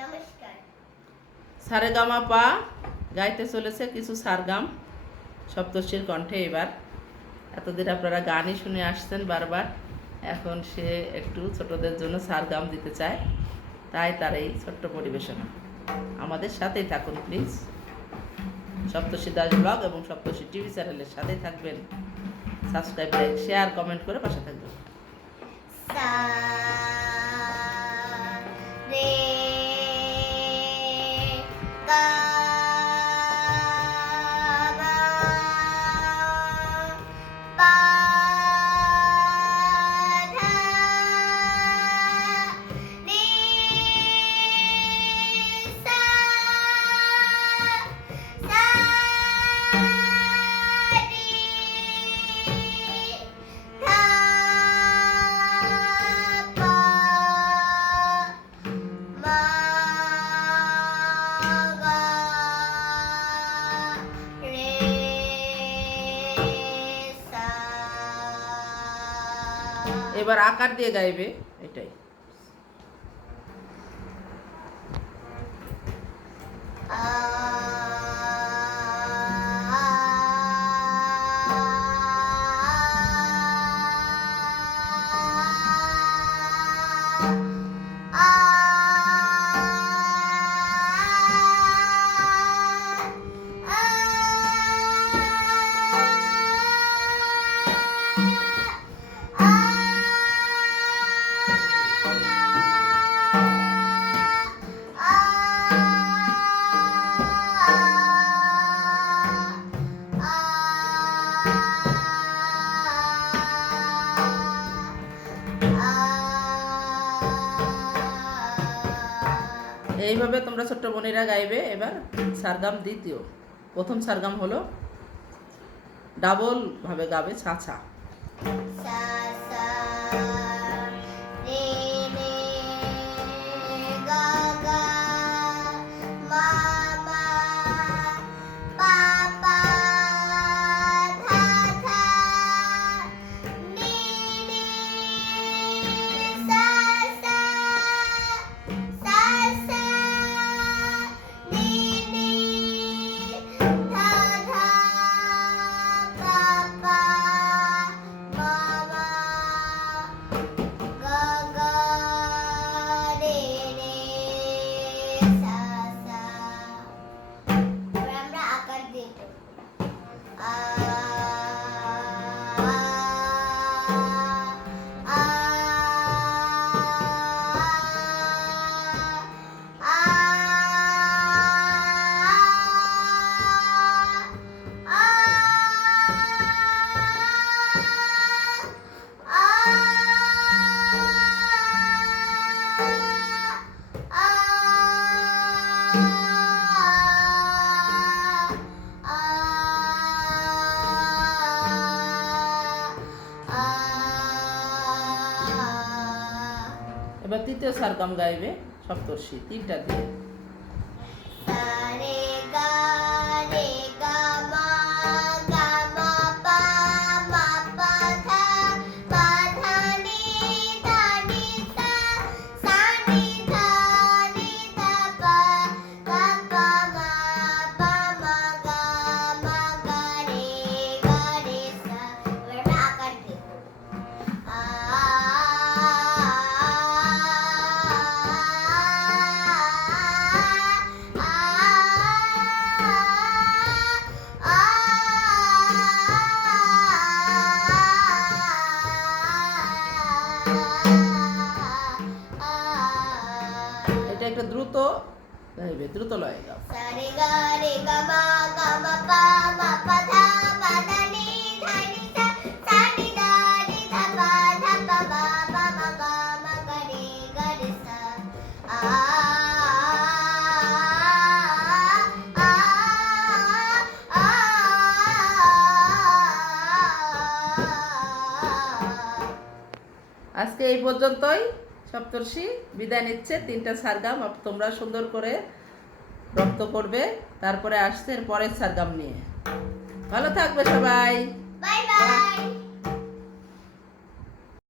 নমস্কার। সারেগামা পা গাইতে চলেছে কিছু সারগাম সপ্তর্ষির কণ্ঠে এবার। এতদিন আপনারা গানই শুনে আসছেন বারবার। এখন সে একটু ছোটদের জন্য সারগাম দিতে চায় তাই তার এই ছোট্ট পরিবেশনা। আমাদের সাথেই থাকুন প্লিজ সপ্তর্ষি দাস ব্লগ এবং সপ্তর্ষি টিভি চ্যানেলের সাথেই থাকবেন। সাবস্ক্রাইব লাইক শেয়ার কমেন্ট করে পাশে থাকবেন। এবার আকার দিয়ে গাইবে এটাই। এইভাবে তোমরা ছোট্ট বোনেরা গাইবে। এবার সারগাম দ্বিতীয়। প্রথম সারগাম হলো ডাবল ভাবে গাবে ছাছা এবার তৃতীয় সারগম গাইবে সপ্তর্ষি তিনটা দিয়ে। গাইবে দ্রুত লয়ে গাও সারে গা আজকে এই পর্যন্তই। সপ্তর্ষি, বিদায় নিচ্ছে, তিনটা সারগাম তোমরা সুন্দর করে রক্ত করবে তারপরে আসছে পরের সারগাম নিয়ে। ভালো থাকবে সবাই। Bye bye.